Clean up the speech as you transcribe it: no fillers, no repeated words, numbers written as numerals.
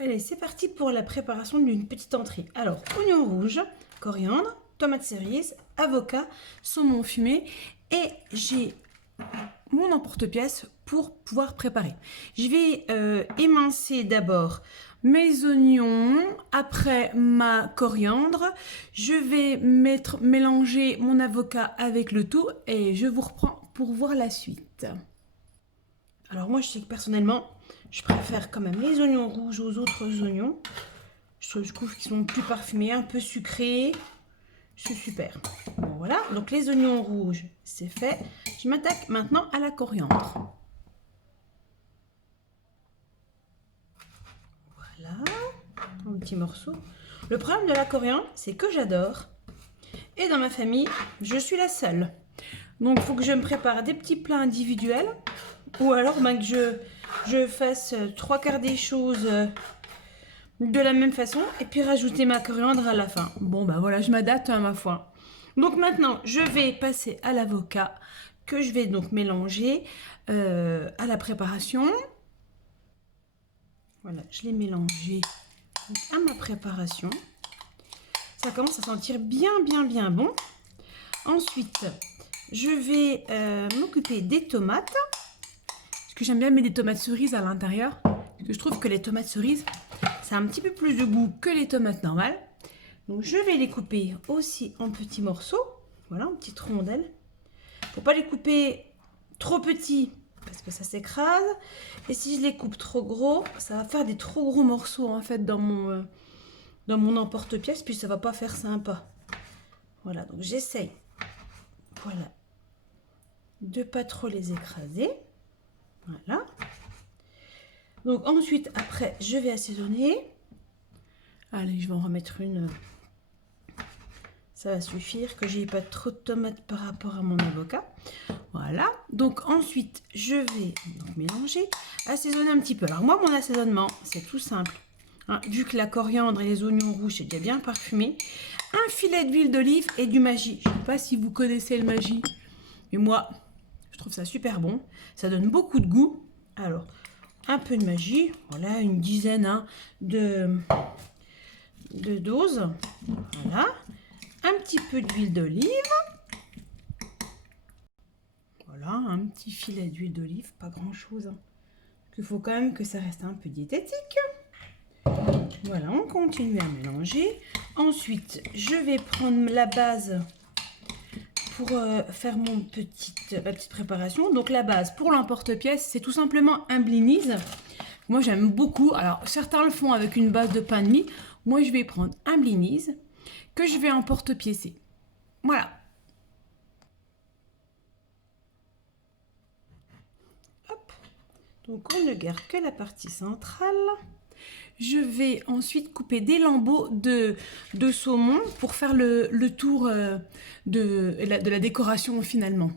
Allez, c'est parti pour la préparation d'une petite entrée. Alors, oignon rouge, coriandre, tomates cerises, avocat, saumon fumé et j'ai mon emporte-pièce pour pouvoir préparer. Je vais émincer d'abord mes oignons, après ma coriandre. Je vais mélanger mon avocat avec le tout et je vous reprends pour voir la suite. Alors moi, je sais que personnellement, je préfère quand même les oignons rouges aux autres oignons. Je trouve qu'ils sont plus parfumés, un peu sucrés. C'est super. Bon, voilà, donc les oignons rouges, c'est fait. Je m'attaque maintenant à la coriandre. Voilà, un petit morceau. Le problème de la coriandre, c'est que j'adore. Et dans ma famille, je suis la seule. Donc, il faut que je me prépare des petits plats individuels. Ou alors que je fasse trois quarts des choses de la même façon. Et puis rajouter ma coriandre à la fin. Bon, bah voilà, je m'adapte à ma foi. Donc maintenant, je vais passer à l'avocat que je vais donc mélanger à la préparation. Voilà, je l'ai mélangé à ma préparation. Ça commence à sentir bien bon. Ensuite, je vais m'occuper des tomates. Parce que j'aime bien mettre des tomates cerises à l'intérieur. Parce que je trouve que les tomates cerises, ça a un petit peu plus de goût que les tomates normales. Donc je vais les couper aussi en petits morceaux. Voilà, en petites rondelles. Faut pas les couper trop petits parce que ça s'écrase. Et si je les coupe trop gros, ça va faire des trop gros morceaux en fait dans mon emporte-pièce. Puis ça va pas faire sympa. Voilà, donc j'essaye. Voilà. De pas trop les écraser. Voilà. Donc ensuite, après, je vais assaisonner. Allez, je vais en remettre une. Ça va suffire que j'ai pas trop de tomates par rapport à mon avocat. Voilà. Donc ensuite, je vais donc mélanger, assaisonner un petit peu. Alors moi, mon assaisonnement, c'est tout simple. Hein, vu que la coriandre et les oignons rouges, c'est déjà bien parfumé. Un filet d'huile d'olive et du Maggi. Je ne sais pas si vous connaissez le Maggi. Mais moi, je trouve ça super bon. Ça donne beaucoup de goût. Alors, un peu de Maggi. Voilà, une dizaine de doses. Voilà. Un petit peu d'huile d'olive. Voilà, un petit filet d'huile d'olive, pas grand chose. Il faut quand même que ça reste un peu diététique. Voilà, on continue à mélanger. Ensuite, je vais prendre la base pour faire ma petite préparation. Donc la base pour l'emporte-pièce, c'est tout simplement un blinis. Moi, j'aime beaucoup. Alors, certains le font avec une base de pain de mie. Moi, je vais prendre un blinis que je vais emporte-piécer. Voilà. Hop. Donc, on ne garde que la partie centrale. Je vais ensuite couper des lambeaux de saumon pour faire le tour de la décoration finalement.